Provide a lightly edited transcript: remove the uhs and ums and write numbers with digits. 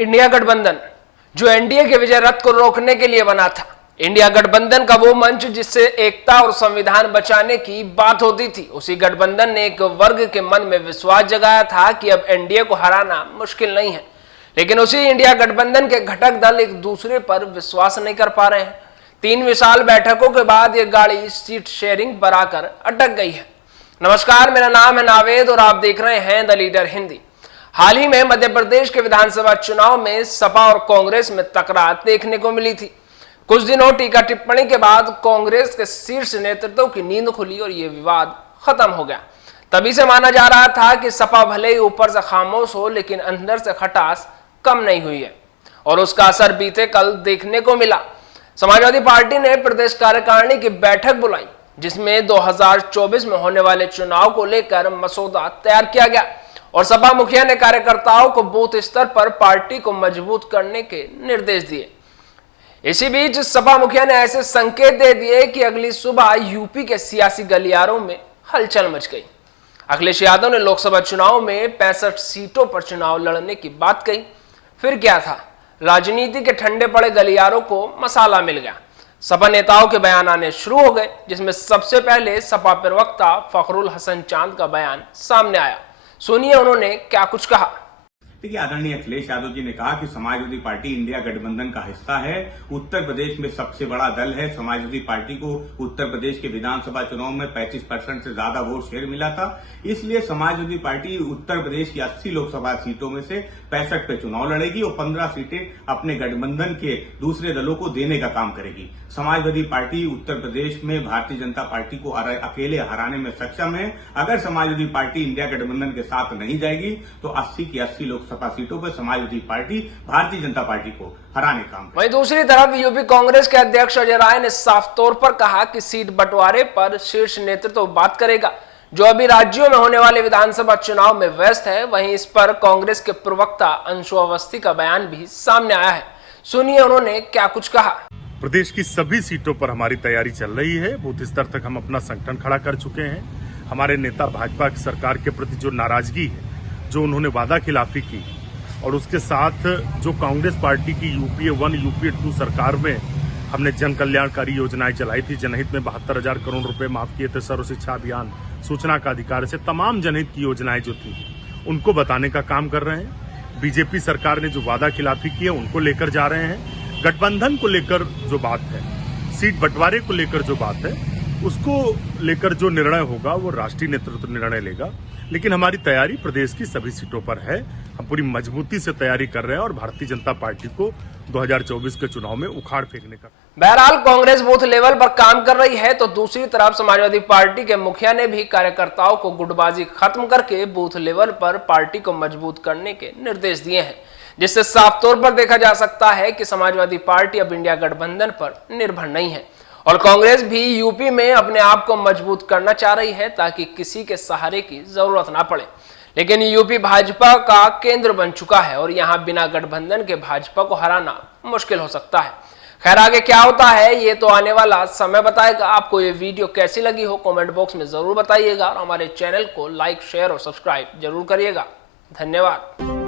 India गठबंधन जो NDA के विजय रथ को रोकने के लिए बना था। इंडिया गठबंधन का वो मंच जिससे एकता और संविधान बचाने की बात होती थी। उसी गठबंधन ने एक वर्ग के मन में विश्वास जगाया था कि अब एनडीए को हराना मुश्किल नहीं है। लेकिन उसी इंडिया गठबंधन के घटक दल एक दूसरे पर विश्वास नहीं कर पा रहे हैं। 3 विशाल बैठकों के बाद ये गाड़ी सीट शेयरिंग पर आकर अटक गई है। नमस्कार, मेरा नाम है नावेद और आप देख रहे हैं द लीडर हिंदी। हाल ही में मध्य प्रदेश के विधानसभा चुनाव में सपा और कांग्रेस में तकरार देखने को मिली थी। कुछ दिनों टीका टिप्पणी के बाद कांग्रेस के शीर्ष नेतृत्व की नींद खुली और यह विवाद खत्म हो गया। तभी से माना जा रहा था कि सपा भले ही ऊपर से खामोश हो, लेकिन अंदर से खटास कम नहीं हुई है और उसका असर बीते कल देखने को मिला। समाजवादी पार्टी ने प्रदेश कार्यकारिणी की बैठक बुलाई, जिसमें 2024 में होने वाले चुनाव को लेकर मसौदा तैयार किया गया और सपा मुखिया ने कार्यकर्ताओं को बूथ स्तर पर पार्टी को मजबूत करने के निर्देश दिए। इसी बीच सपा मुखिया ने ऐसे संकेत दे दिए कि अगली सुबह यूपी के सियासी गलियारों में हलचल मच गई। अखिलेश यादव ने लोकसभा चुनाव में 65 सीटों पर चुनाव लड़ने की बात कही। फिर क्या था, राजनीति के ठंडे पड़े गलियारों को मसाला मिल गया। सपा नेताओं के बयान आने शुरू हो गए, जिसमें सबसे पहले सपा प्रवक्ता फखरुल हसन चांद का बयान सामने आया। सुनिए उन्होंने क्या कुछ कहा। देखिए, आदरणीय अखिलेश यादव जी ने कहा कि समाजवादी पार्टी इंडिया गठबंधन का हिस्सा है, उत्तर प्रदेश में सबसे बड़ा दल है। समाजवादी पार्टी को उत्तर प्रदेश के विधानसभा चुनाव में 35% से ज्यादा वोट शेयर मिला था। इसलिए समाजवादी पार्टी उत्तर प्रदेश की 80 लोकसभा सीटों में से 65 पे चुनाव लड़ेगी और 15 सीटें अपने गठबंधन के दूसरे दलों को देने का काम करेगी। समाजवादी पार्टी उत्तर प्रदेश में भारतीय जनता पार्टी को अकेले हराने में सक्षम है। अगर समाजवादी पार्टी इंडिया गठबंधन के साथ नहीं जाएगी तो 80 की 80 लोकसभा सीटों पर समाजवादी पार्टी भारतीय जनता पार्टी को हराने का काम। वहीं दूसरी तरफ यूपी कांग्रेस के अध्यक्ष अजय राय ने साफ तौर पर कहा कि सीट बंटवारे पर शीर्ष नेतृत्व बात करेगा, जो अभी राज्यों में होने वाले विधानसभा चुनाव में व्यस्त है। वहीं इस पर कांग्रेस के प्रवक्ता अंशु अवस्थी का बयान भी सामने आया है। सुनिए उन्होंने क्या कुछ कहा। प्रदेश की सभी सीटों पर हमारी तैयारी चल रही है। बूथ स्तर तक हम अपना संगठन खड़ा कर चुके हैं। हमारे नेता भाजपा की सरकार के प्रति जो नाराजगी है, जो उन्होंने वादा खिलाफी की, और उसके साथ जो कांग्रेस पार्टी की यूपीए 1 यूपीए 2 सरकार में हमने जन कल्याणकारी योजनाएं चलाई थी। जनहित में 72,000 करोड़ रुपए माफ किए थे। सर्व शिक्षा अभियान, सूचना का अधिकार से तमाम जनहित की योजनाएं जो थी उनको बताने का काम कर रहे हैं। बीजेपी सरकार ने जो वादा खिलाफी की है उनको लेकर जा रहे हैं। गठबंधन को लेकर जो बात है, सीट बंटवारे को लेकर जो बात है, उसको लेकर जो निर्णय होगा वो राष्ट्रीय नेतृत्व निर्णय लेगा। लेकिन हमारी तैयारी प्रदेश की सभी सीटों पर है। हम पूरी मजबूती से तैयारी कर रहे हैं और भारतीय जनता पार्टी को 2024 के चुनाव में उखाड़ फेंकने का। बहरहाल कांग्रेस बूथ लेवल पर काम कर रही है, तो दूसरी तरफ समाजवादी पार्टी के मुखिया ने भी कार्यकर्ताओं को गुटबाजी खत्म करके बूथ लेवल पर पार्टी को मजबूत करने के निर्देश दिए हैं, जिससे साफ तौर पर देखा जा सकता है कि समाजवादी पार्टी अब इंडिया गठबंधन पर निर्भर नहीं है और कांग्रेस भी यूपी में अपने आप को मजबूत करना चाह रही है ताकि किसी के सहारे की जरूरत ना पड़े। लेकिन यूपी भाजपा का केंद्र बन चुका है और यहां बिना गठबंधन के भाजपा को हराना मुश्किल हो सकता है। खैर, आगे क्या होता है ये तो आने वाला समय बताएगा। आपको ये वीडियो कैसी लगी हो कमेंट बॉक्स में जरूर बताइएगा और हमारे चैनल को लाइक, शेयर और सब्सक्राइब जरूर करिएगा। धन्यवाद।